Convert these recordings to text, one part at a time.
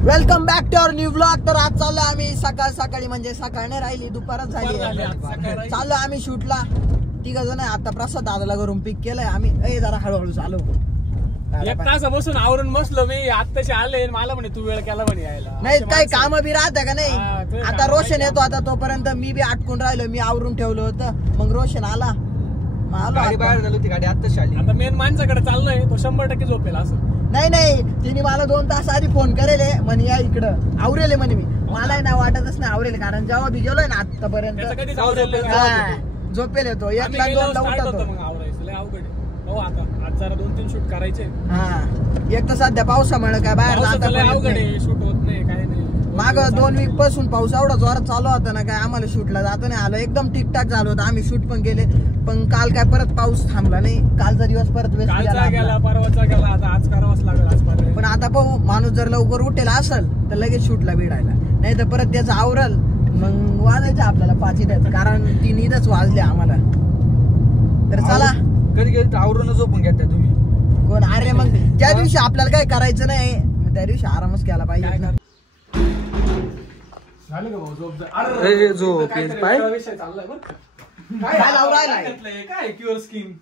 Welcome back to our new blog. तर आज चाललो आम्ही सकाळी म्हणजे सकाळ नाही राहिली, दुपारच झाली. चाललो आम्ही शूटला. तिघ जण आता प्रसाद दादाला घरून पिक केलंय आम्ही. जरा हळूहळू चालू. एक तास बसून आवरून बसलो मी. आत्ताशी आले मला म्हणे तू वेळ केला म्हणे यायला. नाही काही काम बी राहत का नाही. आता रोशन येतो. आता तोपर्यंत मी बी अटकून राहिलो. मी आवरून ठेवलं होतं. मग रोशन आला. गाडी बाहेर झाली होती. गाडी आत्ताशी आली. आता मेन माणसाकडे चाललोय तो 100% झोपेल असं. नाही तिने मला 2 तास आधी फोन करेल म्हणे या इकडं आवरेल म्हणे. मी मला ना वाटतच नाही आवरेल, कारण जेव्हा बी गेलोय ना आतापर्यंत झोपेल येतो. 1-2 उठतो. मग आवरायचं लय अवघड आहे. हो आता आज जरा 2-3 शूट करायचे. एक तर सध्या पावसामुळे काय बाहेर अवघड आहे. शूट होत नाही काय नाही. माग 2 वीक पासून पाऊस एवढा जोरात चालू होता ना, काय आम्हाला शूटला जाता नाही आलं. एकदम ठीकठाक झालं होतं. आम्ही शूट पण केले, पण काल काय परत पाऊस थांबला नाही. कालचा दिवस परत वेस्ट गेला, परवाचा गेला. आता आज करावाच लागेल आज. पण आता पाहू, माणूस जर लवकर उठेल असेल तर लगेच शूटला भिडायला, नाही तर परत त्याचं आवरल मग वाजायचं आपल्याला 5 द्यायचं, कारण 3 वाजले आम्हाला. तर चला कधी कधी आवरून झोपून घेता तुम्ही कोण. अरे मग त्या दिवशी आपल्याला काय करायचं नाही, त्या दिवशी आरामच केला पाहिजे. झालं का भाऊ झोप? अरे झोप पाय विषय चाललाय बरं. काय लावून राहिलाय? काय क्युअर स्किन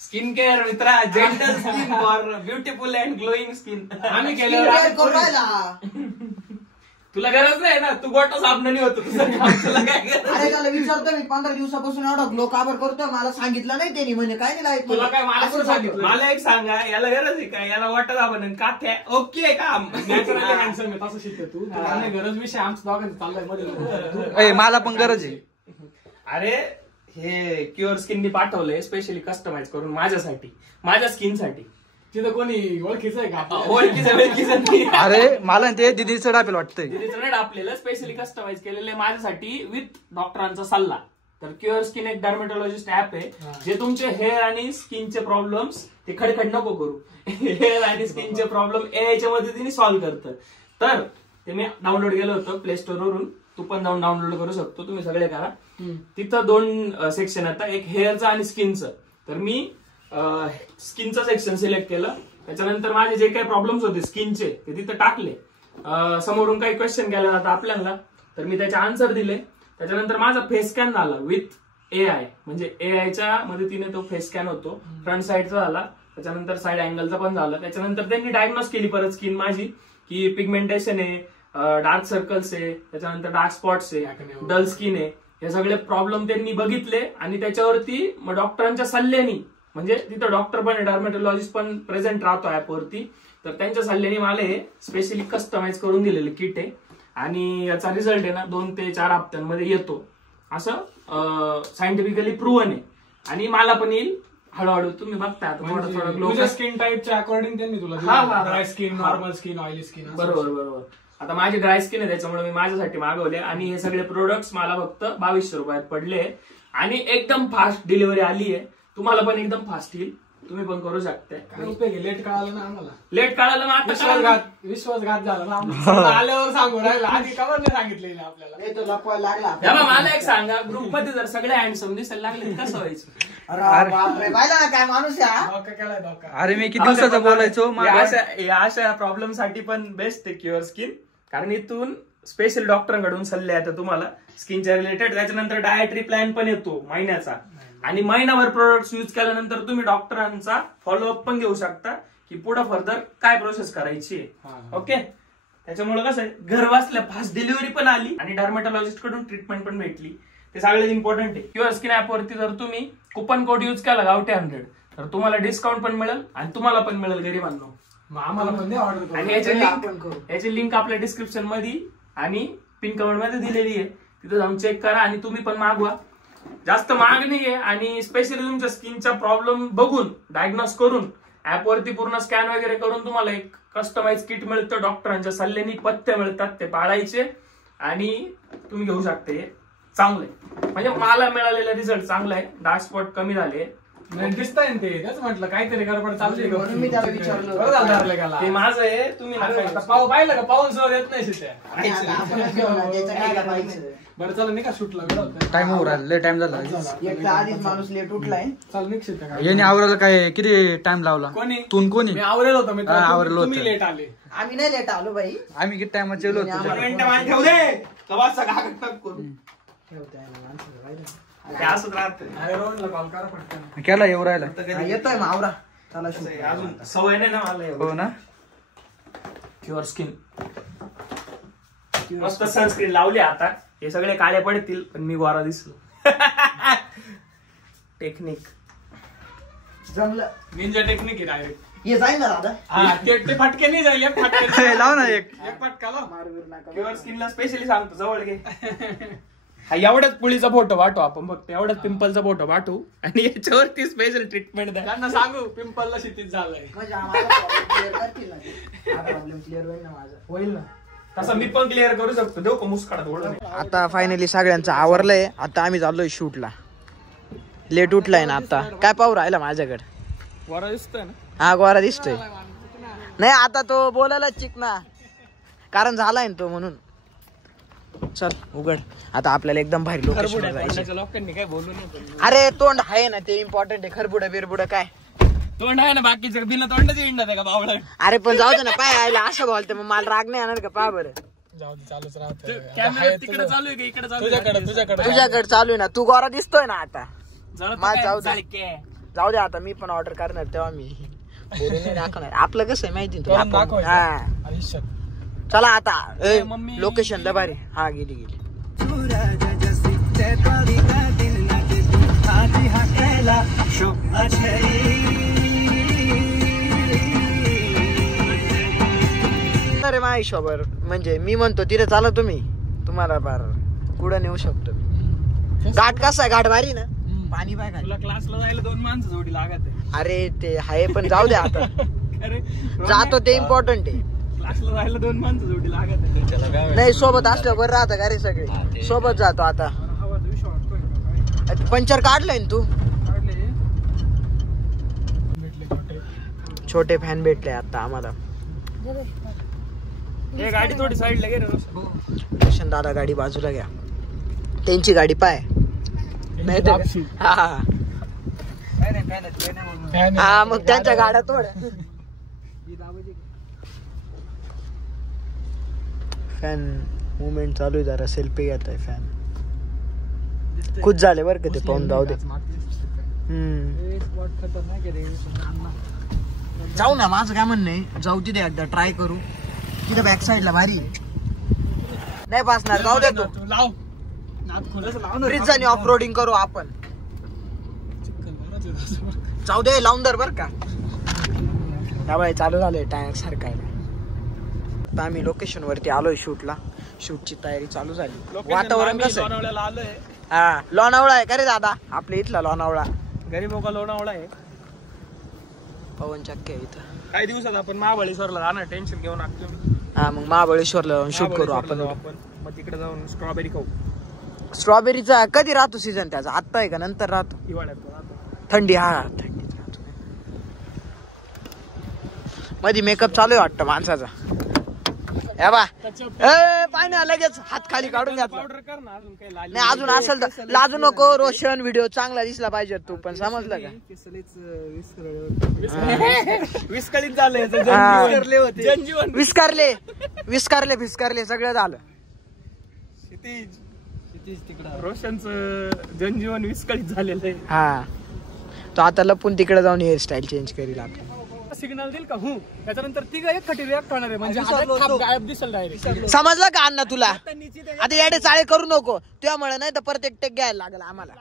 स्किन केअर मित्रा, gentle skin for beautiful and glowing skin. आम्ही केलं. तुला गरज नाही ना, तू गोटा साबणाने होतो. तुला काय गरज? अरे त्याला विचारतो मी 15 दिवसापासून एवढा ग्लो काबर करतो, मला सांगितलं नाही त्यांनी. म्हणे काय नाही लाईट. तुला काय मला सांगितलं? मला एक सांगा, याला गरज आहे का? याला वाटत साबण काथ्या ओके काम नॅचरली हँडसम आहे तसं शिकते तू. तुला नाही गरज. विषय आमचं दोघांचं चाललाय मध्ये. मला पण गरज आहे. अरे हे क्युअर स्किननी पाठवलंय स्पेशली कस्टमाइज करून माझ्यासाठी, माझ्या स्किन साठी. तिथं कोणी ओळखीचं आहे का? ओळखीचं. अरे मला ते दिदीचं डापेल वाटतंय. दिदीचं नाही आपल्याला स्पेशली कस्टमाइज केलेलं आहे माझ्यासाठी विथ डॉक्टरांचा सल्ला. तर क्युअर स्किन एक डर्मेटॉलॉजिस्ट ऍप आहे, जे तुमचे हेअर आणि स्किनचे प्रॉब्लेम्स ते खडखड नको करू. हेअर आणि स्किनचे प्रॉब्लेम एआयच्या मदतीने सॉल्व्ह करतं. तर ते मी डाउनलोड केलं होतं प्ले स्टोर वरून. तू पण जाऊन डाउनलोड करू शकतो. तुम्ही सगळे करा. तिथं 2 सेक्शन येतात, एक हेअरचं आणि स्किनचं. तर मी स्किनचं सेक्शन सिलेक्ट केलं. त्याच्यानंतर माझे जे काही प्रॉब्लेम्स होते स्किनचे ते तिथं टाकले. समोरून काही क्वेश्चन केले जातात आपल्याला, तर मी त्याचे आन्सर दिले. त्याच्यानंतर माझा फेस स्कॅन झाला विथ एआय, म्हणजे एआयच्या मदतीने तो फेस स्कॅन होतो. फ्रंट साईडचा झाला, त्याच्यानंतर साईड अँगलचा पण झाला. त्याच्यानंतर त्यांनी डायग्नोज केली परत स्किन माझी, की पिगमेंटेशन आहे, डार्क सर्कल्स आहे, त्याच्यानंतर डार्क स्पॉट्स आहे, डल स्किन आहे. हे सगळे प्रॉब्लेम त्यांनी बघितले आणि त्याच्यावरती मग डॉक्टरांच्या सल्ल्याने, म्हणजे तिथं डॉक्टर पण आहे, डर्मेटॉलॉजिस्ट पण प्रेझेंट राहतो ऍपवरती, तर त्यांच्या सल्ल्याने मला हे स्पेशली कस्टमाइज करून दिलेलं किट आहे. आणि याचा रिझल्ट आहे ना 2 ते 4 हप्त्यांमध्ये येतो, असं सायंटिफिकली प्रूव्हन आहे. आणि मला पण येईल हळूहळू. तुम्ही बघता तुझ्या स्किन टाईपच्या अकॉर्डिंग त्यांनी तुला dry skin, normal skin, oily skin. बरोबर. आता माझी ड्राय स्किन आहे, त्याच्यामुळे मी माझ्यासाठी मागवले. आणि हे सगळे प्रोडक्ट्स मला फक्त 2200 रुपयात पडले. आणि एकदम फास्ट डिलिव्हरी आली आहे. तुम्हाला पण एकदम फास्ट येईल, तुम्ही पण करू शकता. लेट कळालं ना आम्हाला. लेट कळालं ना, विश्वासघात झाला ना. आल्यावर सांगू राहिला, आधी कवर नाही सांगितलेलं आपल्याला. मला एक सांगा, ग्रुप मध्ये जर सगळे हँडसम दिसायला लागले कसं व्हायचं? काय माणूस अरे मी किती दिवसाचं बोलायचो. अशा प्रॉब्लेम साठी पण बेस्ट आहे क्युअर स्किन, कारण इथून स्पेशल डॉक्टरांकडून सल्ले येतात तुम्हाला स्किनच्या रिलेटेड. त्याच्यानंतर डायटरी प्लॅन पण येतो महिन्याचा, आणि महिनाभर प्रोडक्ट यूज केल्यानंतर तुम्ही डॉक्टरांचा फॉलोअप पण घेऊ शकता, की पुढे फर्दर काय प्रोसेस करायची आहे. ओके, त्याच्यामुळे कसं आहे, घर बसल्या फास्ट डिलिव्हरी पण आली आणि डर्मेटॉलॉजिस्ट कडून ट्रीटमेंट पण भेटली. ते सगळ्यात इम्पॉर्टंट आहे. क्युअर स्किन ऍपवरती जर तुम्ही कुपन कोड यूज केला गावठी 100, तर तुम्हाला डिस्काउंट पण मिळेल आणि तुम्हाला पण मिळेल गरीबांनो. आम्हाला पण ऑर्डर. आणि याची लिंक आपल्या डिस्क्रिप्शन मध्ये आणि पिन कमेंट मध्ये दिलेली आहे, तिथे जाऊन चेक करा आणि तुम्ही पण मागवा. जास्त मागणी आहे आणि स्पेशली तुमच्या स्किनचा प्रॉब्लेम बघून डायग्नोज करून ऍपवरती पूर्ण स्कॅन वगैरे करून तुम्हाला एक कस्टमाइज किट मिळतं. डॉक्टरांच्या सल्ल्याने पथ्य मिळतात, ते पाळायचे आणि तुम्ही घेऊ शकता. हे चांगलं आहे, म्हणजे मला मिळालेला रिझल्ट चांगला आहे. डार्क स्पॉट कमी झाले, नाही दिसतंय ना ते, तेच म्हटलं काहीतरी गडबड चालली का म्हणून मी त्याला विचारलं. बरं झालं धरलं गेला. ते माझं आहे, तुम्ही अरे, नका आता पाहू पाहिलं का, पाहून सुद्धा देत नाही शिट्या. आणि आता आपणच घेऊ ना, त्याचं काय करायचं. बरं चला नाही का शूटला वेळ होतोय. टाइम होऊ राहिला, लय टाइम झाला. एक तर आधीच माणूस लेट उठलाय. चल निघ शिट्या काय. याने आवरायला काय किती टाइम लावला? कोणी? तून कोणी? मी आवरेल होतो मित्र, हा, आवरेल तुम्ही होतं. लेट आले. आम्ही नाही लेट आलो बाई. आम्ही किती टाइम जेवलो होतो. मिनिटं मान ठेवू दे. कवा सगळा टक करू. ठेवताय ना माणसाला राहिलं. ते असंच राहतं. अरे रोहनला कॉल करा पटकन. केला येऊ राहिला. हा, येतोय मग आवरा. चला shoot. अजून सवय नाही ना मला एवढं. हो ना. प्युअर स्किन मस्त सनस्क्रीन लावली. आता हे सगळे काळे पडतील पण मी गोरा दिसलो. टेक्निक जमलं. निंजा टेक्निक आहे डायरेक्ट. ये जाईल ना दादा. हा ते फटके नाही जाईल, एक फटके लाव ना एक. फटका लाव. मारवीर नका. प्युअर स्किनला स्पेशली सांगतो जवळ घे. हा एवढ्याच पुळीचा फोटो पाठवू आपण, फक्त एवढाच पिंपलचा फोटो पाठवू आणि याच्यावरती स्पेशल ट्रीटमेंट द्या. त्यांना सांगू पिंपलला शितीच झालंय. म्हणजे आम्हाला problem clear करतील ना ते. हा problem clear होईल ना माझा. होईल ना. तसं मी पण क्लिअर करू शकतो. देऊ का मुस्काडा थोडं. आता फायनली सगळ्यांचं आवरलंय. आता आम्ही चाललोय शूटला. लेट उठलाय ना आता. काय पाहू राहिला माझ्याकडे? गोरा दिसतोय ना. हा गोरा दिसतोय. नाही आता तो बोलायलाच चिकना, कारण झालाय ना तो म्हणून. चल उघड. आता आपल्याला एकदम भारी लोकेशन जायचं. लोकांनी काय बोलू नको. अरे तोंड आहे ना, ते इम्पॉर्टंट आहे. खरबुडा बिरबुडा काय तोंड आहे ना, बाकीचे बिना तोंडाचे इंडा आहे का बावळा. अरे पण जाऊ दे ना. पाय आयला असं बोलतं मग मला राग नाही येणार का? पहा बरं. जाऊ दे चालूच राहतं. कॅमेरा तिकडे चालू आहे का इकडे चालू आहे? तुझ्याकडे चालू आहे ना. तू गोरा दिसतोय ना आता. जरा माझ जाऊ दे. चालके. जाऊ दे आता. मी पण ऑर्डर करणार तेव्हा मी बोलून नाही दाखवणार. आपलं कसं आहे माहिती करून तुला? दाखवायचं. हा आयुष्यात चला आता. मम्मी. लोकेशन ला भारी. हा गेली गेली. अरे माझ्या हिशोबर म्हणजे मी म्हणतो तिथे चाला तुम्ही. तुम्हाला बार कुठं नेऊ शकतो मी. घाट कसा आहे? घाट भारी ना. पाणी पाय तुला क्लासला जायला 2 माणसं जोडी लागत आहे. अरे ते आहे पण जाऊ दे आता. अरे जातो ते इम्पॉर्टंट आहे. क्लासला जायला 2 माणसं जोडी लागत आहे. नाही सोबत असल्यावर बरं राहतं का रे? सगळे सोबत जातो आता. पंचर काढलंय ना तू? छोटे फॅन भेटले आता आम्हाला. हे गाडी थोडी साईडला घे रे. रोशन दादा गाडी बाजूला घ्या. त्यांची गाडी पाय. नाही तर हा मग त्यांच्या गाड्या तोड. फॅन मुवमेंट चालू आहे. जरा सेल्फी घेत आहे फॅन. खुश झाले बरं का ते पाहून. जाऊ दे. जाऊ ना. माझं काय म्हणणं आहे, जाऊ तिथे एकदा ट्राय करू. तिथे बॅक साईडला भारी नाही बसणार. जाऊ दे. तू लाव. ब्रिजनी ऑफ रोडिंग करू आपण. जाऊ दे. लावून दर बर का. त्यामुळे चालू झालंय टायर सारखायला. आता आम्ही लोकेशन वरती आलोय शूटला. शूटची तयारी चालू झाली. वातावरण कसं आहे? लोणावळ्याला आलोय. हा लोणावळा आहे का रे दादा? आपल्या इथला लोणावळा. गरीब लोणावळा आहे. पवन चक्क्या इथं. काही दिवसात आपण महाबळेश्वरला राहणार. टेन्शन घेऊन तुम्ही. हा मग महाबळेश्वरला जाऊन शूट करू आपण. मग तिकडे जाऊन स्ट्रॉबेरी खाऊ. स्ट्रॉबेरीचा कधी राहतो सीझन त्याचा? आत्ता आहे का नंतर राहतो? हिवाळ्यात. थंडी. हा थंडीत राहतो. मध्ये मेकअप चालू आहे वाटतं माणसाचा. हे बा पाय ना लगेच हात खाली काढून घातला. ऑर्डर कर ना. अजून काही लाली नाही अजून असेल तर लाजू नको. रोशन व्हिडिओ चांगला दिसला पाहिजे. तू पण समजलं का? विस्कळीत झालंय. जनजीवन विस्कारले फिस्कारले सगळं झालं. रोशनचं जनजीवन विस्कळीत झालेलं आहे. हा तो आता लपून तिकडे जाऊन हेअरस्टाईल चेंज करील. आपण सिग्नल देईल का? त्याच्यानंतर ती एक खटी रिॲक्ट होणार आहे. म्हणजे गायब दिसेल डायरेक्ट. समजलं का अण्णा तुला? आता येडे चाळे करू नको. त्यामुळे नाही तर परत एक टेक घ्यायला लागला आम्हाला.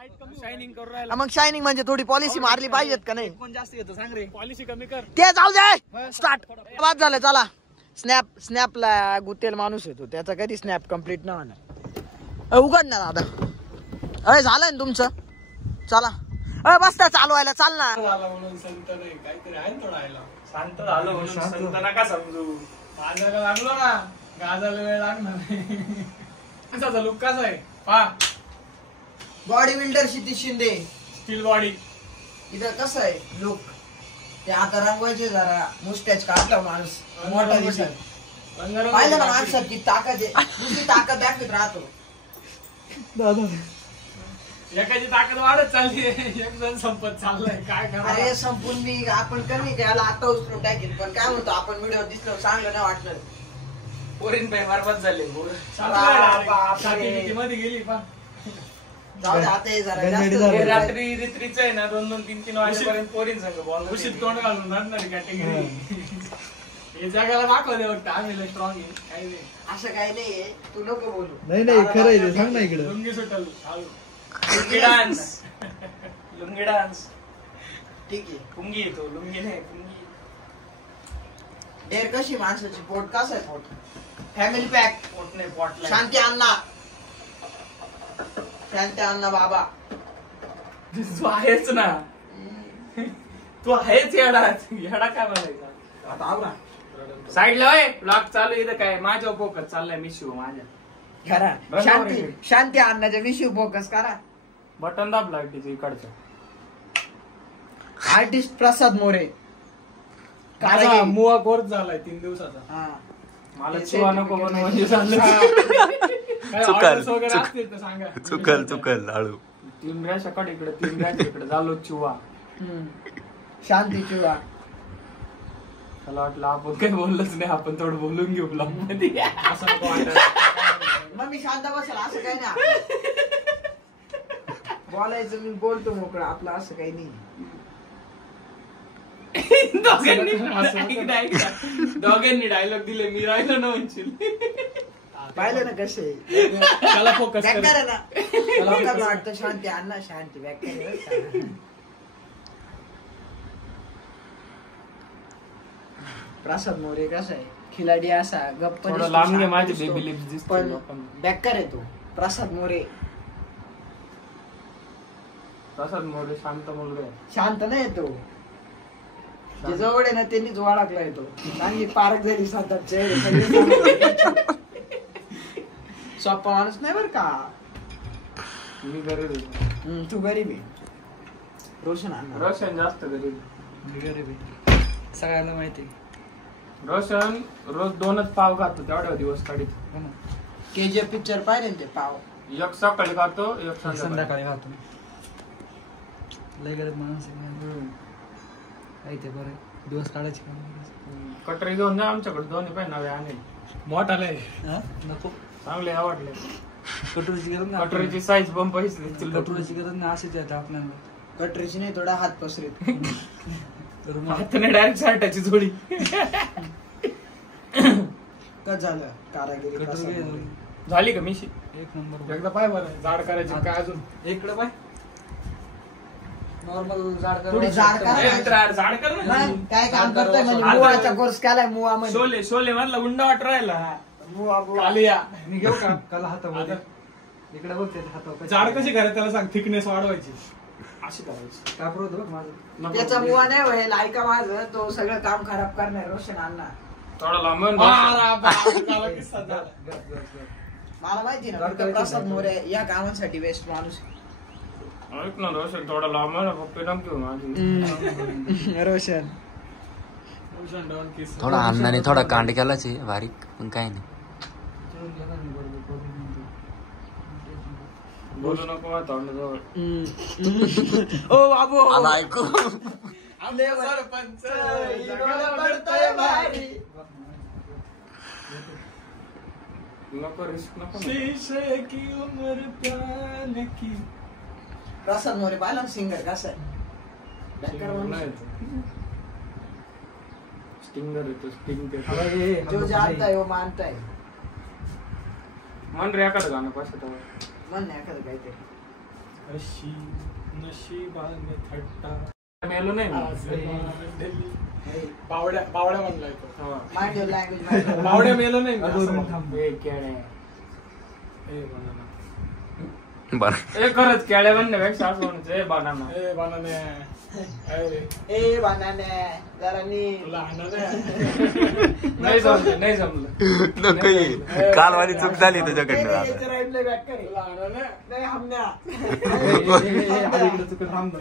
शायनिंग करू राहिला. मग शायनिंग म्हणजे थोडी पॉलिसी मारली पाहिजेत का नाही? कोण जास्त येतो सांग रे. पॉलिसी कमी कर. ते जाऊ दे. स्टार्ट. बाद झालं. चला. स्नॅपला गुतेल माणूस येतो. त्याचा कधी स्नॅप कम्प्लीट नाही होणार. उघड ना दादा. अरे झालं ना तुमचं? चला. बसता चालवायला. चाल ना. म्हणून संत नाही काहीतरी आहे थोडा आयला. शांत झालो म्हणून संत नका समजू. गाजाला लागलो ना. गाजाला वेळ लागणार नाही. कसाचा लुक कसा आहे पहा. Body builder Kshitij Shinde. Steel body. इथं कसं आहे लोक ते आता रंगवायचे जरा मुस्टॅच काढला माणूस मोठा दिसत पाहिलं ना माणसात की ताकद आहे दुसरी ताकद दाखवत राहतो. एकाची ताकद वाढत चालली एक जण संपत चाललाय काय करा. अरे संपून मी आपण कमी घ्यायला आता उचलून टाकेल पण काय म्हणतो आपण व्हिडिओ दिसलो चांगलं नाही वाटलं. पोरीन बाई बरबाद झाले मध्ये गेली पण जाऊ दे आता हे जरा गणगडी जास्त झालं. बोलतोय. रात्री रित्रीच आहे ना 2-3 वाजेपर्यंत पोरीन संग बॉल उशीत तोंड घालून राहणार कॅटेगरी हे जगाला दाखवले वाटतं आम्ही स्ट्रॉंग आहे काही नाही. असं काही नाहीये तू नको बोलू. नाही खरं आहे ते, सांग ना इकडं. लुंगी सुटल लुंगी डान्स लुंगी डान्स ठीक आहे. पुंगी येतो लुंगी नाही पुंगी. डेअर कशी माणसाची पोट कसं आहे पोट फॅमिली पॅक पोट नाही पोटला शांती अण्णा बाबा तू आहेच ना तू आहेच येडा काय म्हणायचा. आता आवरा साईडला ब्लॉग चालू इथं काय माझ्या फोकस चाललाय मी शिव माझ्या खरा बरोबर. शांती अण्णाच्या विषयी फोकस करा. बटन दाबला तिचं इकडचं. आर्टिस्ट प्रसाद मोरे माझा मुवा कोर्स झालाय 3 दिवसाचा. हा. मला चिवा नको म्हणून म्हणजे चाललं. काय चुकल, orders वगैरे असतील तर सांगा. चुकल हळू. 3 रॅशाकडे इकडे 3 रॅश इकडे झालो चिवा. हम्म. शांती चिवा मला वाटलं आपण काही बोललोच नाही आपण थोडं बोलून घेऊ ब्लॉग मध्ये. असं नको वाटायला. मग मी शांत बसेल असं काही नाही. बोलायचं मी बोलतो मोकळं आपलं असं काही नाही. दोघांनी डायलॉग दिले मी राहिलो ना म्हणशील. पाहिलं ना कसे त्याला फोकस कर. बेकार आहे ना लोकांना वाटतं शांती अण्णा शांती बेकार आहे. प्रसाद मोरे कसा आहे खिलाडी असा गप्प थोडं दिसतो, लांब घे शांत माझे दिसतो, बेबी लिप्स दिसते पण लोकांना. बेकार आहे तो प्रसाद मोरे. प्रसाद मोरे शांत मुलगा आहे. शांत नाही तो जे जवळ आहे ना त्यांनीच ओळखला येतो चांगली पार्क झाली सातारचे सोपा माणूस नाही बर का. मी गरीब आहे. तू गरीब आहे. रोशन अण्णा रोशन जास्त गरीब. सगळ्यांना माहिती. रोशन रोज 2च पाव खातो तेवढ्या दिवस काढीत. केजीएफ पिक्चर पाहिले ना ते पाव एक सकाळी खातो एक संध्याकाळी. संध्याकाळी खातो. लय गरीब माणूस आहे ते बरं दिवस काढायचे. कटरी घेऊन जा आमच्याकडे दोन्ही पण नवे आणेल. मोठा लय नको चांगले आवडले. कटोरीची गरज नाही. कटरीची साईज पण पैसे कटोरीची गरज नाही असेच येतं आपल्याला. कटरीची नाही थोडा हात पसरीत. हाताने डायरेक्ट शर्टाची जोडी. कच झालं कारागिरी कटोरी प्रसाद घे. मोरे. झाली का मिशी. एक नंबर. एकदा पाय बरं जाड करायची काय अजून इकडे पाय नॉर्मल जाड थोडी जाड करा. ए, मित्रा, झाड कर ना. नाही, काय काम करतोय म्हणजे हात- मुवाचा कोर्स केलाय मुवा म्हणजे शोले शोले मधला गुंडा वाट राहिला. मुवा कालिया मी घेऊ का काल हातामध्ये इकडे बघते हातावर जाड कशी करायची त्याला सांग थिकनेस वाढवायची. अशी करायची. कापड होतं बघ माझं. त्याचा मुवा नाही होईल ऐका माझं तो सगळं काम खराब करणार रोशन अण्णा. थोडा लांबून झाला किस्सा झाला. मला माहिती ना फक्त प्रसाद मोरे या कामांसाठी बेस्ट माणूस आहे. ऐक ना रोशन थोडा लांबून पप्पी नम घेऊ माझी. रोशन थोडा अन्नाने थोडा कांड केलाच आहे बारीक पण काय नाही. बोलू नको मला तोंडाजवळ. ओ बाबू आला ऐकू. सरपंच हिरोला पडतोय भारी. नको रिस्क नको. शीशे की उम्र प्यान की. प्रसाद मोरे पाहिला सिंगर कसा आहे बेकार माणूस आहे. स्टिंगर येतो स्टिंग जो जानता है वो मानता है. मन रे एखादं गाणं पाहिजे मन नाही एखादं काहीतरी. अशी नशिबाने थट्टा मेलो नाही मी. बावड्या म्हणलाय तो. हा. माइंड युअर लँग्वेज बावड्या मेलो नाही मी असं म्हणतो. ए, केळ्या. ए बनाना बरं ए खरंच केळ्या म्हणण्यापेक्षा असं म्हणायचं ए बनाना. ए बनाने ए बनाने जरा नी तुला हाणाने. नाही जमलं नाही जमलं. नको ये. कालवानी चूक झाली तुझ्याकडनं आता. तुला हाणाने. नाही हमन्या इकडे चुकून थांब ना.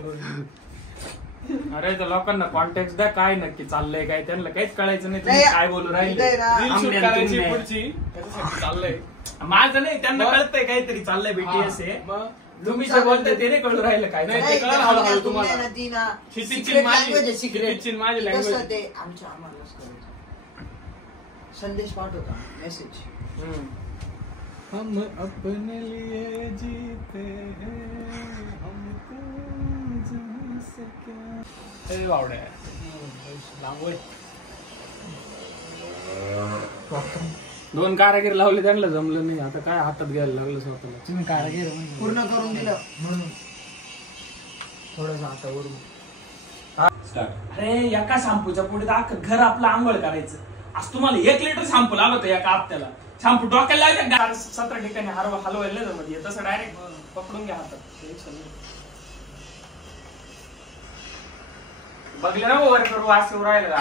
अरे तर लोकांना कॉन्टॅक्ट द्या, काय नक्की चाललंय काय, त्यांना काहीच कळायचं नाही तुम्ही नाही, काय बोलू राहिले. इथे ना, रील शूट आमल्या करायची तुम्ही. पुढची त्याच्यासाठी चाललंय. माझं नाही, त्यांना कळतंय काहीतरी चाललंय बीटीएस आहे. मग तुम्ही जे बोलताय ते नाही कळू राहिलं काय नाही, चाललंय. ते कळलं हळूहळू तुम्हाला. तुमने ना ती ना क्षितिजची secret माझी- language आहे, secret. क्षितिजची माझी language. कसं ते आमच्या आम्हालाच कळायचं. संदेश पाठवता मेसेज. हम्म. हम अपने लिए जीते हैं, हमको जहाँ से क्या. ए बावड्या. लांबोय. 2 कारागीर लावले, त्यांना जमलं नाही. आता काय हातात घ्यायला लागलं स्वतःला. तुम्ही कारागीर पूर्ण करून दिलं म्हणून थोडस आता वरून. अरे एका शॅम्पूच्या पुढे तर अख्खं घर आपलं आंघोळ करायचं. आज तुम्हाला 1 लिटर शॅम्पू लागत एका हप्त्याला. शॅम्पू डोक्याला लावायचं 17 ठिकाणी हलवायला नाही जमत. तसं डायरेक्ट पकडून घ्या हातात. बघले ना वर करू वास येऊ राहिला.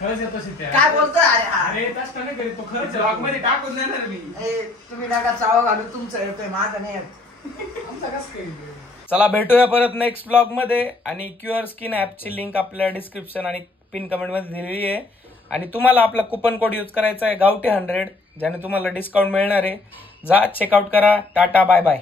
खरंच येतो शित्या. काय बोलतोय अरे हा? अरे तसं नाही करीत तो, खरंच ब्लॉग मध्ये टाकून देणार मी. ए, तुम्ही नका चावा घालू, तुमचं येतोय माझं नाही येत. आमचा कसं काही. चला भेटूया परत नेक्स्ट ब्लॉग मध्ये. आणि क्युअर स्किन ऍपची लिंक आपल्या डिस्क्रिप्शन आणि पिन कमेंट मध्ये दिलेली आहे. आणि तुम्हाला आपला कुपन कोड यूज करायचा आहे गावठी 100, ज्याने तुम्हाला डिस्काउंट मिळणार आहे. जा चेकआउट करा. Tata bye bye.